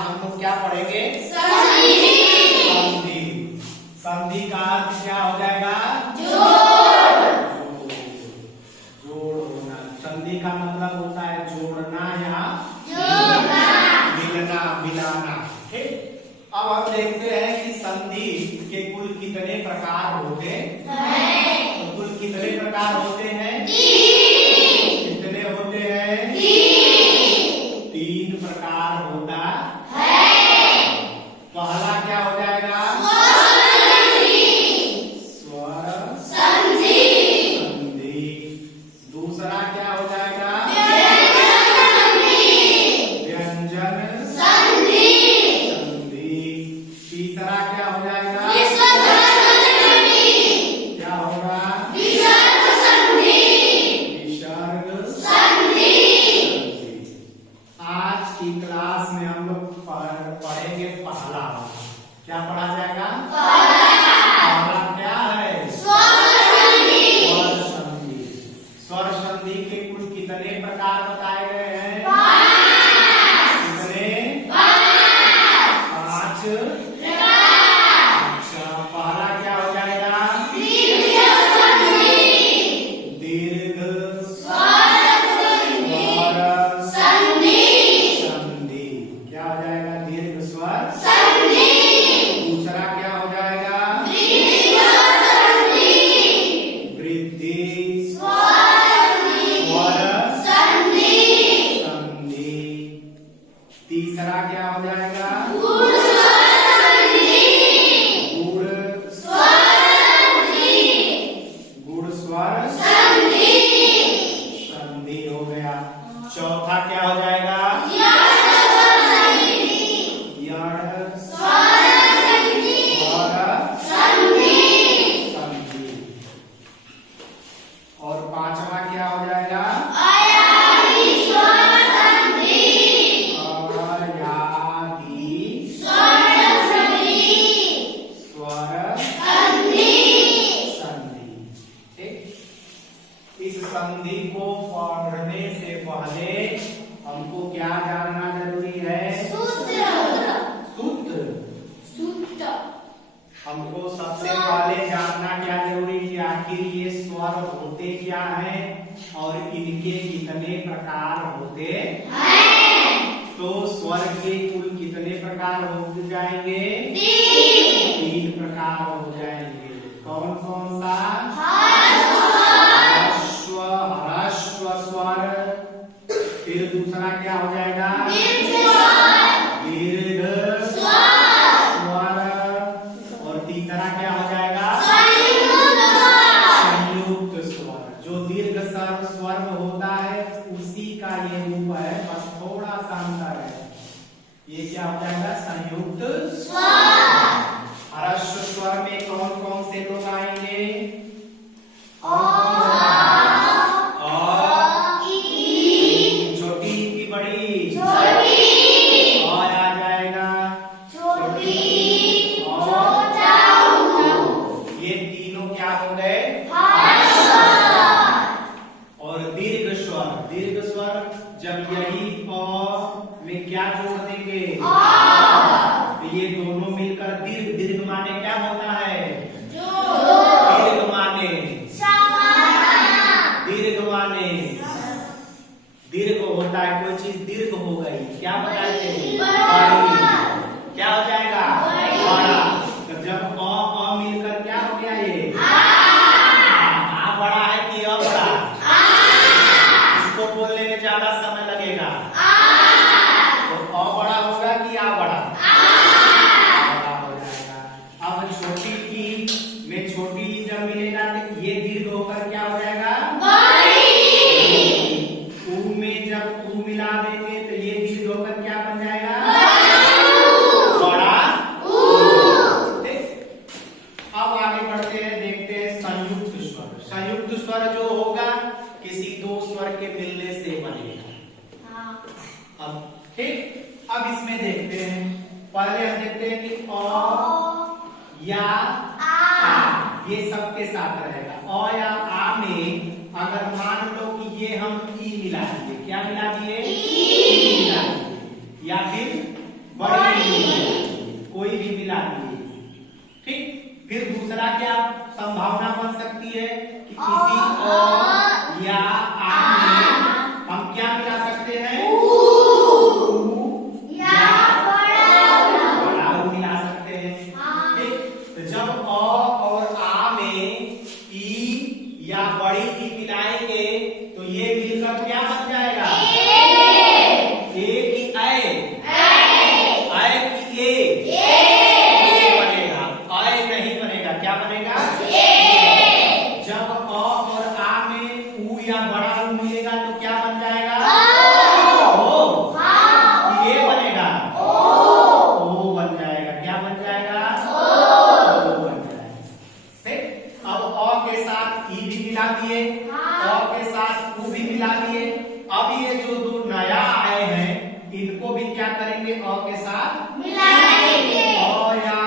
हम लोग क्या पढ़ेंगे? संधि। संधि का अर्थ क्या हो जाएगा? जोड़ होना। संधि का मतलब होता है जोड़ना या मिलना, मिलाना। ठीक। अब हम देखते हैं कि संधि के कुल कितने प्रकार होते हैं। तो कुल कितने प्रकार होते हैं? कितने होते हैं? 3 प्रकार होता है। पहला क्या हो जाएगा? स्वर संधि। दूसरा क्या हो जाएगा? व्यंजन संधि। तीसरा क्या हो जाएगा? क्या होगा? विसर्ग संधि। आज की क्लास में हम लोग पढ़ेंगे पहला। क्या पढ़ा जाएगा? पहला क्या है? स्वर संधि। स्वर संधि के कुल कितने प्रकार बताए गए हैं? कितने? 5 अच्छा, पहला क्या हो जाएगा? दीर्घ स्वर संधि। क्या हो जाएगा? दीर्घ स्वर संधि। दूसरा क्या हो जाएगा? वृद्धि स्वर संधि। तीसरा क्या हो जाएगा? गूढ़ स्वर संधि हो गया। चौथा क्या हो जाएगा? यड़ संधि। और पांचवा क्या हो जाएगा? अयादी स्वर संधि। ठीक। इस संधि को पढ़ने से पहले हमको क्या जानना जरूरी है? सूत्र। हमको सबसे पहले जानना क्या जरूरी है? आखिर ये स्वर होते क्या हैं और इनके कितने प्रकार होते हैं? तो स्वर के कुल कितने प्रकार हो जाएंगे? 3 प्रकार हो जाएंगे। कौन कौन सा? ह्रस्व स्वर। फिर दूसरा क्या हो जाएगा? दीर्घ स्वर। और तीसरा क्या हो जाएगा? संयुक्त स्वर। जो दीर्घ स्वर में होता है उसी का ये रूप है, बस थोड़ा सा अंतर है। ये क्या हो जाएगा? संयुक्त स्वर। ह्रस्व स्वर में कौन कौन से लोग आएंगे? छोटी की बड़ी? और आ जाएगा ये तीनों क्या हो गए? और दीर्घ स्वर। दीर्घ स्वर जब यही अ में क्या जोड़ देंगे? तो ये दोनों मिलकर दीर्घ। दीर्घ माने क्या होता है? दीर्घ माने दीर्घ होता है। कोई चीज दीर्घ हो गई, क्या बताते हैं? क्या हो जाएगा? बड़ा। तो जब अ मिलकर क्या हो गया? ये आ बड़ा है कि अ बड़ा? इसको बोलने में ज्यादा समय लगेगा। तो अ बड़ा होगा कि आ बड़ा? बड़ा हो जाएगा। अब छोटी की में छोटी जब मिलेगा तो ये दीर्घ होकर क्या हो जाएगा? ऊ में जब ऊ मिला देंगे तो ये दीर्घ होकर क्या बन जाएगा? बड़ा। अब आगे बढ़ते हैं, देखते हैं संयुक्त स्वर। संयुक्त स्वर जो होगा किसी 2 स्वर के मिलने से बनेगा। अब ठीक। अब इसमें देखते हैं, पहले हम देखते हैं कि अ या आ ये सबके साथ रहेगा। अ या आ में अगर मान लो कि ये हम ई मिला दिए, क्या मिला दिए? ई मिला दिए। या फिर बड़ी, कोई भी मिला दिए। ठीक, फिर दूसरा क्या संभावना बन सकती है कि किसी अ या आ में हम क्या मिला सकते हैं? बड़ा ऊ मिला सकते हैं। ठीक, तो जब अ और आ में ई या बड़ी ई मिलाएंगे तो ये मिलकर क्या बन जाएगा? ए की ऐ, ऐ की ए बनेगा, ऐ नहीं बनेगा, क्या बनेगा? जब अ और आ में ऊ या बड़ा ऊ मिलेगा तो क्या बन जाएगा? ओ, ये बनेगा, ओ बन जाएगा, क्या बन जाएगा? ओ बन जाएगा। ठीक, अब अ के साथ ई भी मिला दिए, अ के साथ ऊ भी मिला दिए। अब ये जो दो नया आए हैं इनको भी क्या करेंगे? अ के साथ मिला देंगे। अ या